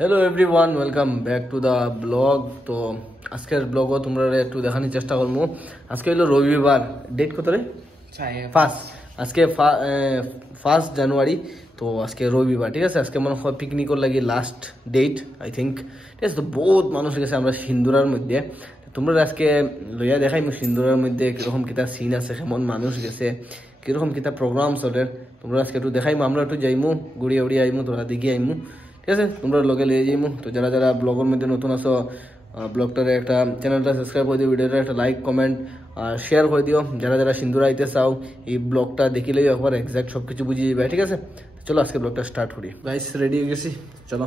Hello everyone, welcome back to the blog. তো আজকের ব্লগও তোমরা একটু দেখানোর চেষ্টা করবো। আজকে হলো রবিবার, ডেট কত রে? ফার্স্ট। আজকে 1 জানুয়ারি। তো আজকে রবিবার, ঠিক আছে। আজকে মনে হয় পিকনিকর লাগি লাস্ট ডেট আই থিঙ্ক, ঠিক আছে। তো বহুত মানুষ গেছে আমরা সিন্দুরার মধ্যে। তোমরা আজকে লইয়া দেখাইমু সিন্দুরার মধ্যে কিরকম কিতা সিন আছে, কেমন মানুষ গেছে, কিরকম কিতা প্রোগ্রাম চলে। তোমরা আজকে একটু দেখাইমু, আমরা একটু যাইমু, গুড়িয়া উড়িয়ে আইমু, তোমরা দেখি আইমু, ঠিক আছে। তোমরা লগে লিয়ে যাইমু। তো যারা যারা ব্লগের মধ্যে নতুন আছো, ব্লগটারে একটা চ্যানেলটা সাবস্ক্রাইব করে দিও, ভিডিওটা একটা লাইক কমেন্ট আর শেয়ার করে দিও। যারা যারা সিন্দুরা আইতে চাও এই ব্লগটা দেখিলেই একবার এক্সাক্ট সব কিছু বুঝিয়ে যাবে, ঠিক আছে। চলো আজকে ব্লগটা স্টার্ট করি। গাইস রেডি হয়ে গেছি, চলো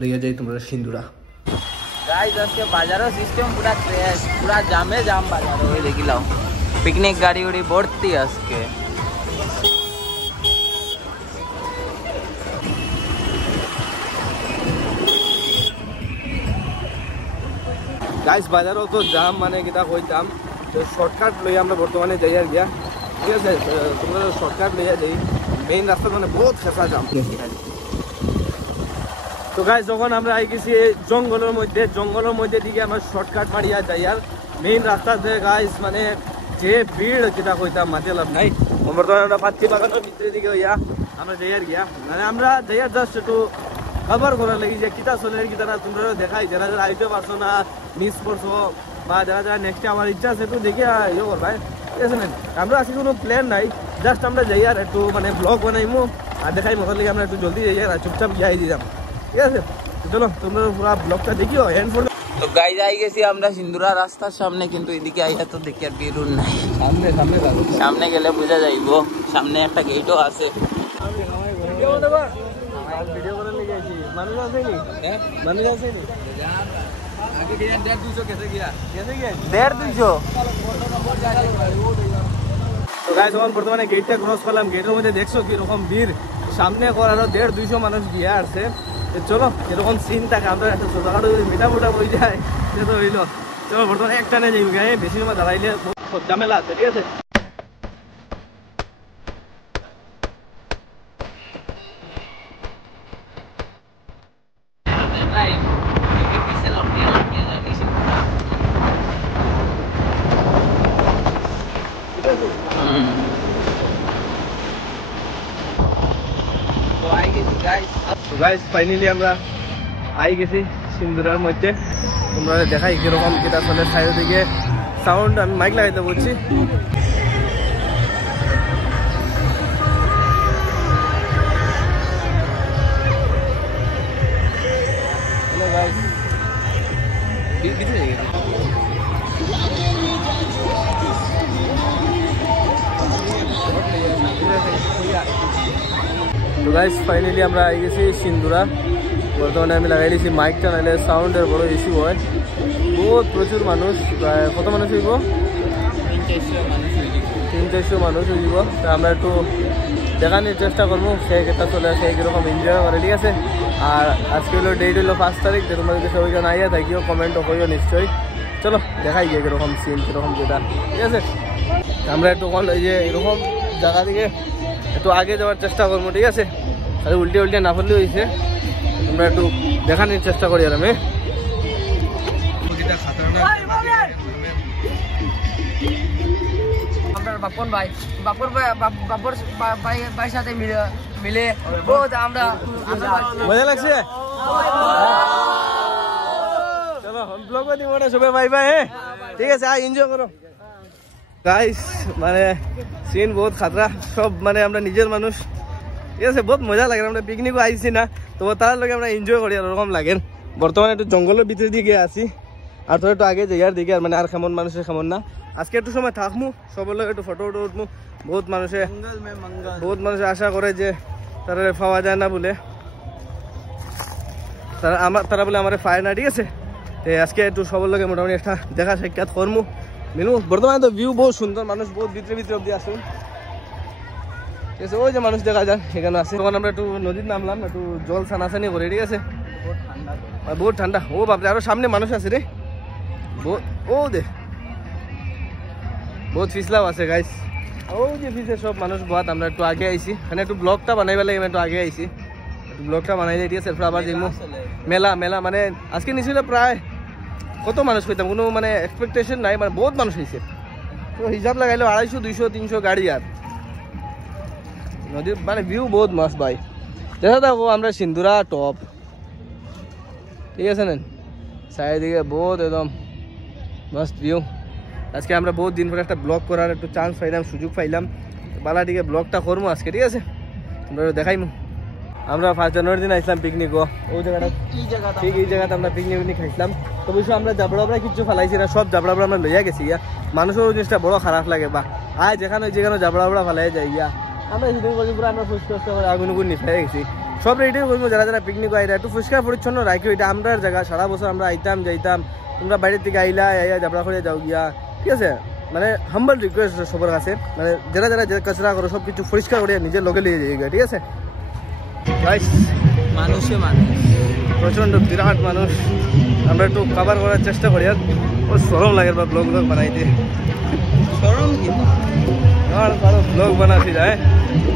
লইয়া যাই তোমরা সিন্দুরা। गाइस আজকে বাজারের সিস্টেম পুরা ক্র্যাশ, পুরা জামে জাম বাজার। ওই দেখিলাম পিকনিক গাড়ি উড়ি ভর্তি আজকে। গাইস বাজারও তো জাম, মানে কিতা কইতাম। তো শর্টকাট লইয়া আমরা বর্তমানে যাই আর গিয়া, ঠিক আছে। তোমরা শর্টকাট লইয়া যাই, মেইন রাস্তা মানে বহুত খেসা জাম। তো গাইস যখন আমরা আই গেছি জঙ্গলের মধ্যে দিকে আমরা শর্টকাট মারিয়া যাই, আর মেইন রাস্তাতে গাইস মানে যে ভিড় কিতা কইতাম মাঝে লাভ নাই। বর্তমানে আমরা পাচ্ছি বাগানের ভিতরের দিকে হইয়া আমরা যাই আর গিয়া, মানে আমরা যাই আর জাস্ট একটু খবর করার লাগি যে কিতা চলে কিতা না। তোমরা দেখাই যারা যারা আইতে পারছো না, মিস করছো, বা যারা যারা নেক্সট আমার ইচ্ছা আছে একটু দেখে ইয়ে করবাই, ঠিক আছে না। আমরা আজকে কোনো প্ল্যান নাই, জাস্ট আমরা যাই আর একটু মানে ব্লগ বানাইমু আর দেখাই মতো লাগে আমরা একটু জলদি যাই আর চুপচাপ যাই দিলাম, ঠিক আছে। চলো তোমরা পুরো ব্লগটা দেখিও এন্ড পর্যন্ত। তো গাইস আই গেছি আমরা সিন্দুরা রাস্তার সামনে, কিন্তু এদিকে আইয়া তো দেখি আর বেরুন নাই। সামনে গেলে বোঝা যাইব, সামনে একটা গেটও আছে। ভিডিও করে লেগে আছি, মানুষ আসেনি, মানুষ আসেনি। আগে গিয়া 150 কেসে গিয়া 150। তো গাইস যখন বর্তমানে গেটটা ক্রস করলাম, গেটের মধ্যে দেখছো কিরকম ভিড়, সামনে করারও 150 মানুষ গিয়া আসছে। চলো এরকম সিন থাকে, আমরা একটা ছোটখাটো যদি মিটামোটা বই যায় সে তো হইলো। চলো বর্তমানে একটানে যাই, গায়ে বেশি সময় দাঁড়াইলে ঝামেলা আছে, ঠিক আছে। গাইস ফাইনালি আমরা আই গেছি সিন্দুরার মধ্যে। তোমরা দেখাই কিরকম কিতা চলে সাইডের দিকে সাউন্ড। আমি মাইক লাগাইতে বলছি। তো গাইস ফাইনালি আমরা আই গেছি সিন্দুরা। বর্তমানে আমি লাগাই দিয়েছি মাইকটা, নাহলে সাউন্ডের বড় ইস্যু হয়। বহুত প্রচুর মানুষ, প্রায় কত মানুষ হইব? 300-400 মানুষ হইব। তা আমরা একটু দেখানোর চেষ্টা করবো সে কেটা চলে আসে, কীরকম এনজয় করে, ঠিক আছে। আর আজকে হলো ডেট হলো 5 তারিখ। তোমরা যদি সবাইকে আইয়া থাকিও কমেন্টও করিও নিশ্চয়ই। চলো দেখাই গিয়ে কীরকম সিন, কীরকম যেটা, ঠিক আছে। আমরা একটু এই যে এরকম জায়গা থেকে একটু আগে যাওয়ার চেষ্টা করবো, ঠিক আছে। তাহলে উল্টে না পড়লে হয়েছে, আমরা একটু দেখানোর চেষ্টা করি। আর আমি বাপন ভাই ভাই সাথে মিলে বহুত আমরা মজা লাগছে। চলো ব্লগ দিব না সবাই, বাই বাই, হ্যাঁ ঠিক আছে। এনজয় করো গাইস, মানে সিন বহুত খাতরা সব, মানে আমরা নিজের মানুষ, ঠিক আছে। বহুত মজা লাগে, আমরা পিকনিকও আইছি না, তো তার লগে আমরা এনজয় করি আর ওরকম লাগে। বর্তমানে একটু জঙ্গলের ভিতরে দিকে আছি, আর তোর একটু আগে যাই আর দিকে, আর মানে আর কেমন মানুষের কেমন না। আজকে একটু সময় থাকমু, সবার লগে একটু ফটো উঠমু। বহুত মানুষে আশা করে যে তারা পাওয়া যায় না বলে, তারা বলে আমার পায় না, ঠিক আছে। তো আজকে একটু সবার লগে মোটামুটি একটা দেখা সাক্ষাৎ করমু মিলু। বর্তমানে তো ভিউ বহুত সুন্দর, মানুষ বহুত ভিতরে অব্দি আসুন, ঠিক আছে। ওই যে মানুষ দেখা যায় এখানে আছে। তখন আমরা একটু নদীর নামলাম, একটু জল ছানাছানি করি, ঠিক আছে। বহুত ঠান্ডা। ও বাপরে, আরো সামনে মানুষ আছে রে, ও দে বহুত ফিসলাও আছে গাইস। ও যে ফিসে সব মানুষ বহুত। আমরা একটু আগে আইছি, মানে একটু ব্লগটা বানাইবার লাগে, একটু আগে আইছি। ব্লগটা বানাই দিয়ে ঠিক আছে এরপর আবার দেখবো মেলা মেলা মানে আজকে নিছিল প্রায় কত মানুষ কইতাম কোনো মানে এক্সপেকটেশন নাই মানে বহুত মানুষ হয়েছে তো হিসাব লাগাইলো 250 200 300 গাড়ি আর নদীর মানে ভিউ বহুত মস্ত ভাই দেখা থাকো আমরা সিন্দুরা টপ ঠিক আছে না চারিদিকে বহুত একদম মস্ত ভিউ আজকে আমরা বহুত দিন পরে একটা ব্লগ করার একটু চান্স পাইলাম সুযোগ পাইলাম বালাটিকে ব্লগটা করবো আজকে ঠিক আছে তোমরা দেখাইমু আমরা 1 জানুয়ারি দিন আসলাম পিকনিক ওই জায়গাটা ঠিক এই জায়গাতে আমরা পিকনিক খাইছিলাম তো অবশ্য আমরা জাবড়াবড়া কিছু ফেলাইছি না সব জাবড়াবড়া আমরা লইয়া গেছি ইয়া মানুষের জিনিসটা বড় খারাপ লাগে বা আয় যেখানে জাবড়াবড়া ফেলাই যায় ইয়া আমরা সেদিন বলি পুরো আমরা ফুসকা করে আগুন উগুন নিফাই গেছি সব রেডি করবো যারা যারা পিকনিক আইরা একটু পরিষ্কার পরিচ্ছন্ন রাখি এটা আমরা জায়গা সারা বছর আমরা আইতাম যাইতাম তোমরা বাইরের থেকে আইলা জাবড়া করে যাও গিয়া ঠিক আছে মানে হাম্বল রিকোয়েস্ট সবার কাছে মানে যারা যারা কচরা করো সব কিছু পরিষ্কার করে নিজের লগে লিয়ে যাই ঠিক আছে মানুষে মানুষ প্রচন্ড বিরাট মানুষ আমরা একটু কভার করার চেষ্টা করি আর ওর সরম লাগে বা ব্লগ বানাইতে সরম কি আর ভালো ব্লগ বানাতে যায়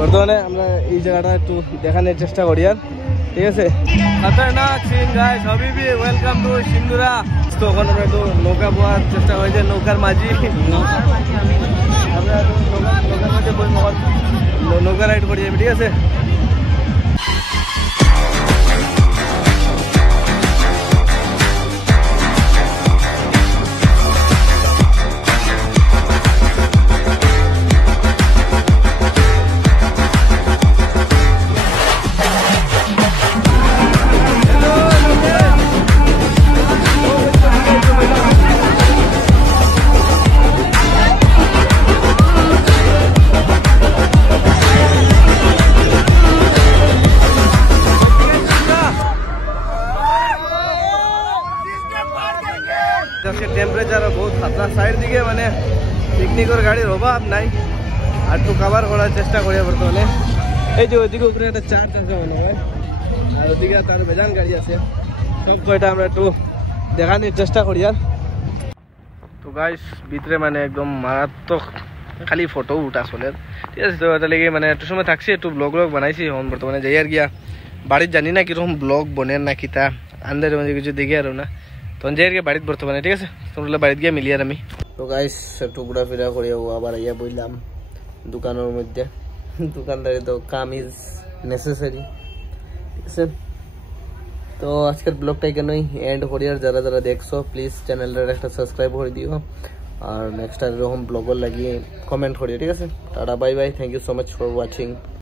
বর্তমানে আমরা এই জায়গাটা একটু দেখানোর চেষ্টা করি আর ঠিক আছে খতরনাক সিন গাইস হাবিবি ওয়েলকাম টু সিন্দুরা তো এখন আমরা একটু নৌকা বোয়ার চেষ্টা করি যে নৌকার মাঝি আমরা নৌকার মাঝে বই নৌকা রাইড করি ঠিক আছে টেম্পারেচার বহুত খাতরা সাইড দিকে মানে পিকনিকের গাড়ির অভাব নাই আর একটু কভার করার চেষ্টা করি বর্তমানে এই যে ওইদিকে উপরে একটা চার্চ আছে মনে হয় আর ওদিকে তার বেজান গাড়ি আছে সব কয়টা আমরা একটু দেখানোর চেষ্টা করি আর তো গাইস ভিতরে মানে একদম মারাত্মক খালি ফটো উঠা চলে ঠিক আছে তো এটা লেগে মানে একটু সময় থাকছি একটু ব্লগ বানাইছি এখন বর্তমানে যাই আর গিয়া বাড়ির জানি না কিরকম ব্লগ বনেন না কিতা আন্দাজে মাঝে কিছু দেখি আর না তখন যাই আর গিয়ে বাড়িতে বর্তমানে ঠিক আছে তোমরা বাড়িতে গিয়ে মিলি আর আমি তো গাইস একটু ঘোরাফেরা করে আবার ইয়া বললাম দোকানের মধ্যে দোকানদারি তো কাম ইজ নেসেসারি ঠিক আছে তো আজকের ব্লগটা এখানেই এন্ড করি আর যারা যারা দেখছো প্লিজ চ্যানেলটার একটা সাবস্ক্রাইব করে দিও আর নেক্সট আর এরকম ব্লগর লাগিয়ে কমেন্ট করিও ঠিক আছে ta-ta bye bye thank you so much for watching